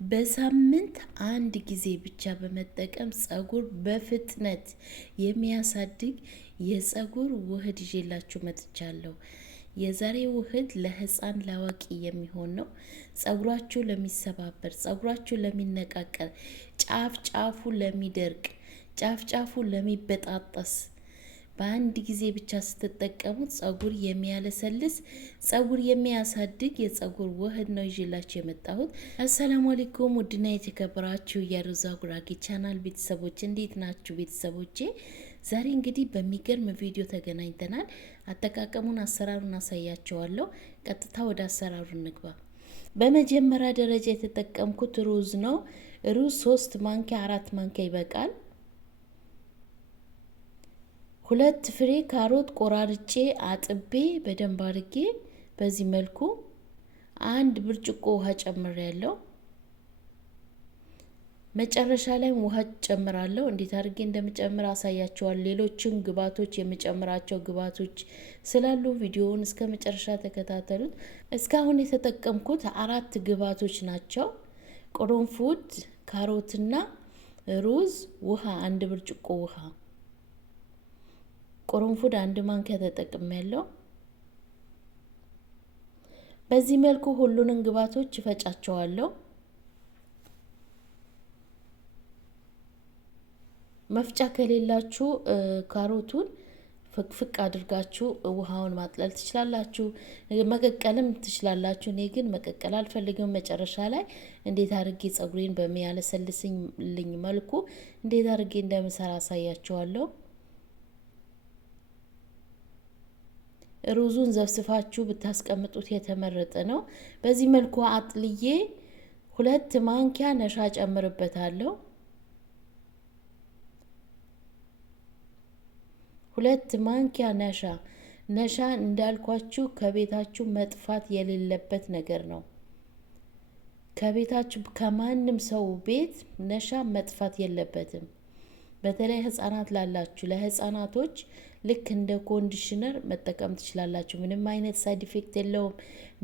በሳምንት አንድ ጊዜ ብቻ በመጠቀም ፀጉር በፍጥነት የሚያሳድግ የፀጉር ውህድ ይዤላችሁ መጥቻለሁ። የዛሬ ውህድ ለህፃን ላዋቂ የሚሆን ነው። ፀጉራችሁ ለሚሰባበር፣ ፀጉራችሁ ለሚነቃቀል፣ ጫፍ ጫፉ ለሚደርቅ፣ ጫፍ ጫፉ ለሚበጣጠስ በአንድ ጊዜ ብቻ ስትጠቀሙት ፀጉር የሚያለሰልስ ፀጉር የሚያሳድግ የፀጉር ውህድ ነው ይዤላችሁ የመጣሁት። አሰላሙ አለይኩም ውድና የተከበራችሁ የሩዛ ጉራጌ ቻናል ቤተሰቦች እንዴት ናችሁ? ቤተሰቦቼ ዛሬ እንግዲህ በሚገርም ቪዲዮ ተገናኝተናል። አጠቃቀሙን አሰራሩን አሳያችኋለሁ። ቀጥታ ወደ አሰራሩ እንግባ። በመጀመሪያ ደረጃ የተጠቀምኩት ሩዝ ነው። ሩዝ 3 ማንኪያ 4 ማንኪያ ይበቃል። 2 ፍሬ ካሮት ቆራርጬ አጥቤ በደንብ አድርጌ በዚህ መልኩ 1 ብርጭቆ ውሃ ጨምሬያለሁ። መጨረሻ ላይ ውሃ ጨምራለሁ። እንዴት አድርጌ እንደምጨምር አሳያችኋለሁ። ሌሎችም ግብአቶች የምጨምራቸው ግብአቶች ስላሉ ቪዲዮውን እስከ መጨረሻ ተከታተሉት። እስካሁን የተጠቀምኩት 4 ግብአቶች ናቸው። ቅርንፉድ፣ ካሮትና ሩዝ፣ ውሃ 1 ብርጭቆ ውሃ፣ ቅርንፉድ 1 ማንኪያ ተጠቅሜያለሁ። በዚህ መልኩ ሁሉንም ግብአቶች እፈጫቸዋለሁ። መፍጫ ከሌላችሁ ካሮቱን ፍቅፍቅ አድርጋችሁ ውሃውን ማጥለል ትችላላችሁ፣ መቀቀልም ትችላላችሁ። እኔ ግን መቀቀል አልፈልግም። መጨረሻ ላይ እንዴት አድርጌ ፀጉሬን በሚያለሰልስልኝ መልኩ እንዴት አድርጌ እንደምሰራ አሳያችኋለሁ። ሩዙን ዘፍስፋችሁ ብታስቀምጡት የተመረጠ ነው። በዚህ መልኩ አጥልዬ 2 ማንኪያ ነሻ ጨምርበታለሁ። 2 ማንኪያ ነሻ እንዳልኳችሁ ከቤታችሁ መጥፋት የሌለበት ነገር ነው። ከቤታችሁ ከማንም ሰው ቤት ነሻ መጥፋት የለበትም። በተለይ ህፃናት ላላችሁ ለህፃናቶች ልክ እንደ ኮንዲሽነር መጠቀም ትችላላችሁ። ምንም አይነት ሳይድ ኢፌክት የለውም።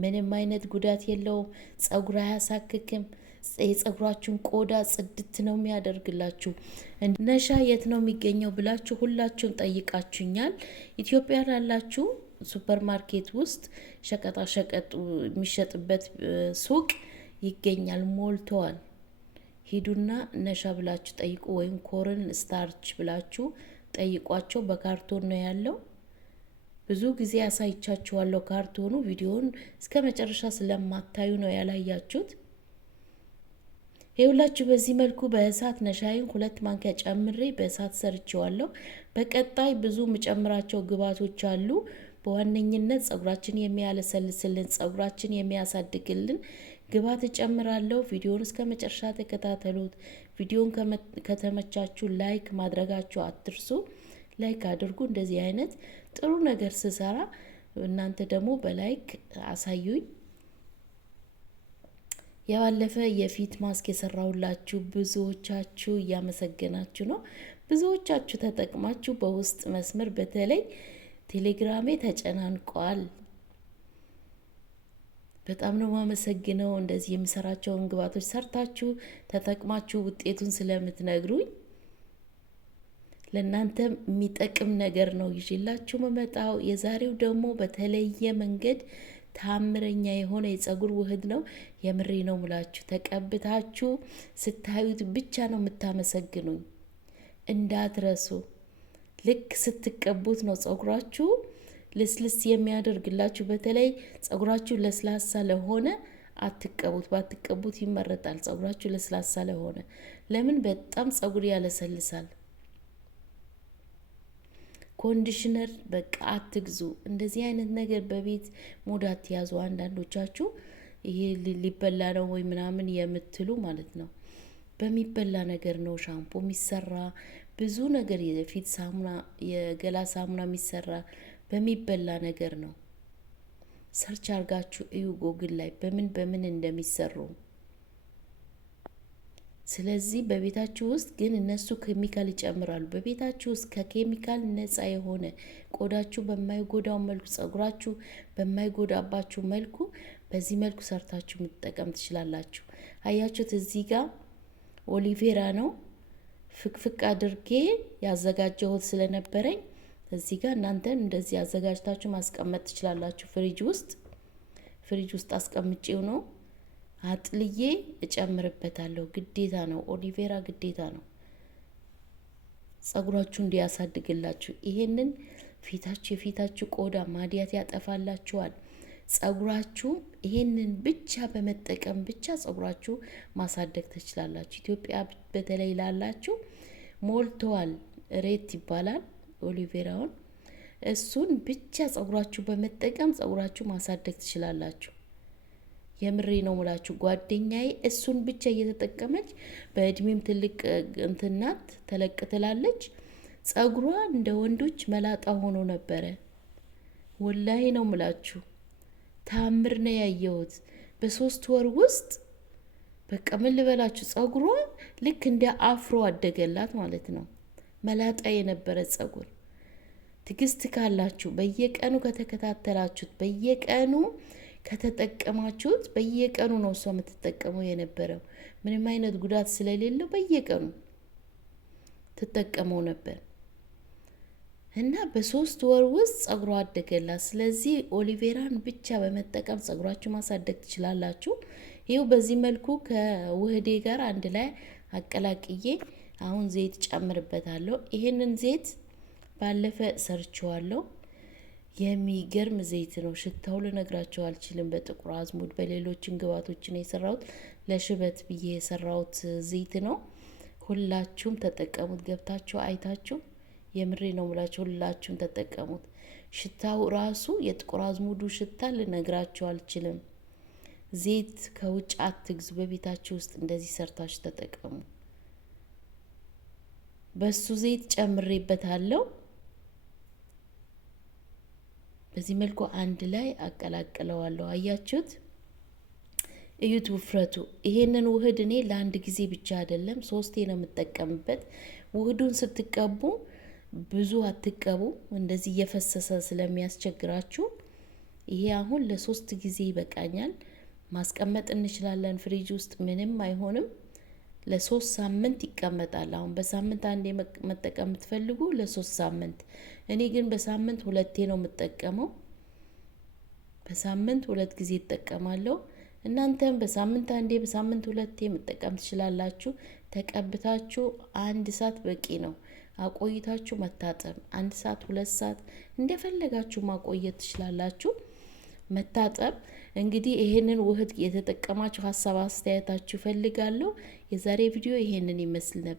ምንም አይነት ጉዳት የለውም። ፀጉር አያሳክክም። የፀጉራችሁን ቆዳ ጽድት ነው የሚያደርግላችሁ። ነሻ የት ነው የሚገኘው ብላችሁ ሁላችሁም ጠይቃችሁኛል። ኢትዮጵያ ላላችሁ ሱፐር ማርኬት ውስጥ ሸቀጣ ሸቀጡ የሚሸጥበት ሱቅ ይገኛል፣ ሞልተዋል። ሂዱና ነሻ ብላችሁ ጠይቁ፣ ወይም ኮርን ስታርች ብላችሁ ጠይቋቸው። በካርቶን ነው ያለው። ብዙ ጊዜ ያሳይቻችኋለሁ ካርቶኑ። ቪዲዮውን እስከ መጨረሻ ስለማታዩ ነው ያላያችሁት። ይኸውላችሁ በዚህ መልኩ በእሳት ነሻይን 2 ማንኪያ ጨምሬ በእሳት ሰርቼዋለሁ። በቀጣይ ብዙ የምጨምራቸው ግብአቶች አሉ። በዋነኝነት ፀጉራችን የሚያለሰልስልን፣ ፀጉራችን የሚያሳድግልን ግብአት እጨምራለሁ። ቪዲዮውን እስከ መጨረሻ ተከታተሉት። ቪዲዮውን ከተመቻችሁ ላይክ ማድረጋችሁ አትርሱ። ላይክ አድርጉ። እንደዚህ አይነት ጥሩ ነገር ስሰራ እናንተ ደግሞ በላይክ አሳዩኝ። ያለፈ የፊት ማስክ የሰራሁላችሁ ብዙዎቻችሁ እያመሰገናችሁ ነው። ብዙዎቻችሁ ተጠቅማችሁ በውስጥ መስመር በተለይ ቴሌግራሜ ተጨናንቋል። በጣም ነው ማመሰግነው። እንደዚህ የምሰራቸውን ግብአቶች ሰርታችሁ ተጠቅማችሁ ውጤቱን ስለምትነግሩኝ ለእናንተ የሚጠቅም ነገር ነው ይዤላችሁ መመጣው። የዛሬው ደግሞ በተለየ መንገድ ታምረኛ የሆነ የፀጉር ውህድ ነው። የምሬ ነው ሙላችሁ ተቀብታችሁ ስታዩት ብቻ ነው የምታመሰግኑኝ። እንዳትረሱ። ልክ ስትቀቡት ነው ፀጉራችሁ ልስልስ የሚያደርግላችሁ። በተለይ ፀጉራችሁ ለስላሳ ለሆነ አትቀቡት፣ ባትቀቡት ይመረጣል። ፀጉራችሁ ለስላሳ ለሆነ ለምን በጣም ፀጉር ያለሰልሳል። ኮንዲሽነር በቃ አትግዙ። እንደዚህ አይነት ነገር በቤት ሙድ አትያዙ። አንዳንዶቻችሁ ይሄ ሊበላ ነው ወይ ምናምን የምትሉ ማለት ነው። በሚበላ ነገር ነው ሻምፖ የሚሰራ፣ ብዙ ነገር የፊት ሳሙና፣ የገላ ሳሙና የሚሰራ በሚበላ ነገር ነው። ሰርች አርጋችሁ እዩ ጎግል ላይ በምን እንደሚሰሩ። ስለዚህ በቤታችሁ ውስጥ ግን እነሱ ኬሚካል ይጨምራሉ። በቤታችሁ ውስጥ ከኬሚካል ነፃ የሆነ ቆዳችሁ በማይጎዳው መልኩ፣ ፀጉራችሁ በማይጎዳባችሁ መልኩ በዚህ መልኩ ሰርታችሁ መጠቀም ትችላላችሁ። አያችሁት? እዚህ ጋር ኦሊቬራ ነው ፍቅፍቅ አድርጌ ያዘጋጀሁት ስለነበረኝ እዚህ ጋር እናንተን እንደዚህ አዘጋጅታችሁ ማስቀመጥ ትችላላችሁ። ፍሪጅ ውስጥ አስቀምጬው ነው አጥልዬ እጨምርበታለሁ። ግዴታ ነው፣ ኦሊቬራ ግዴታ ነው ጸጉራችሁ እንዲያሳድግላችሁ። ይሄንን የፊታችሁ ቆዳ ማዲያት ያጠፋላችኋል። ጸጉራችሁ ይሄንን ብቻ በመጠቀም ብቻ ጸጉራችሁ ማሳደግ ትችላላችሁ። ኢትዮጵያ በተለይ ላላችሁ ሞልተዋል ሬት ይባላል ኦሊቬራውን። እሱን ብቻ ጸጉራችሁ በመጠቀም ጸጉራችሁ ማሳደግ ትችላላችሁ። የምሬ ነው ሙላችሁ። ጓደኛዬ እሱን ብቻ እየተጠቀመች በእድሜም ትልቅ እንትናት ተለቅ ትላለች። ጸጉሯ እንደ ወንዶች መላጣ ሆኖ ነበረ። ወላሂ ነው ሙላችሁ። ታምር ነው ያየሁት። በ3 ወር ውስጥ በቃ ምን ልበላችሁ፣ ጸጉሯ ልክ እንደ አፍሮ አደገላት ማለት ነው። መላጣ የነበረ ጸጉር። ትግስት ካላችሁ በየቀኑ ከተከታተላችሁት በየቀኑ ከተጠቀማችሁት በየቀኑ ነው እሷ የምትጠቀመው የነበረው። ምንም አይነት ጉዳት ስለሌለው በየቀኑ ትጠቀመው ነበር እና በ3 ወር ውስጥ ጸጉሯ አደገላት። ስለዚህ ኦሊቬራን ብቻ በመጠቀም ጸጉራችሁ ማሳደግ ትችላላችሁ። ይኸው በዚህ መልኩ ከውህዴ ጋር አንድ ላይ አቀላቅዬ አሁን ዘይት ጨምርበታለሁ። ይሄንን ዘይት ባለፈ ሰርቼዋለሁ። የሚገርም ዘይት ነው። ሽታው ልነግራችሁ አልችልም። በጥቁር አዝሙድ በሌሎችም ግብአቶች ነው የሰራሁት። ለሽበት ብዬ የሰራሁት ዘይት ነው። ሁላችሁም ተጠቀሙት። ገብታችሁ አይታችሁ የምሬ ነው ሙላችሁ ሁላችሁም ተጠቀሙት። ሽታው ራሱ የጥቁር አዝሙዱ ሽታ ልነግራችሁ አልችልም። ዘይት ከውጭ አትግዙ። በቤታችሁ ውስጥ እንደዚህ ሰርታችሁ ተጠቀሙ። በሱ ዘይት ጨምሬበታለሁ። በዚህ መልኩ አንድ ላይ አቀላቅለዋለሁ። አያችሁት? እዩት ውፍረቱ። ይሄንን ውህድ እኔ ለአንድ ጊዜ ብቻ አይደለም 3 ነው የምጠቀምበት። ውህዱን ስትቀቡ ብዙ አትቀቡ፣ እንደዚህ እየፈሰሰ ስለሚያስቸግራችሁ። ይሄ አሁን ለ3 ጊዜ ይበቃኛል። ማስቀመጥ እንችላለን ፍሪጅ ውስጥ ምንም አይሆንም። ለ3 ሳምንት ይቀመጣል። አሁን በሳምንት አንዴ መጠቀም የምትፈልጉ ለ3 ሳምንት። እኔ ግን በሳምንት 2 ነው የምጠቀመው። በሳምንት 2 ጊዜ እጠቀማለሁ። እናንተም በሳምንት አንዴ በሳምንት 2 መጠቀም ትችላላችሁ። ተቀብታችሁ 1 ሰዓት በቂ ነው። አቆይታችሁ መታጠብ 1 ሰዓት 2 ሰዓት እንደፈለጋችሁ ማቆየት ትችላላችሁ። መታጠብ እንግዲህ ይሄንን ውህድ የተጠቀማችሁ ሀሳብ አስተያየታችሁ ፈልጋለሁ። የዛሬ ቪዲዮ ይሄንን ይመስል ነበር።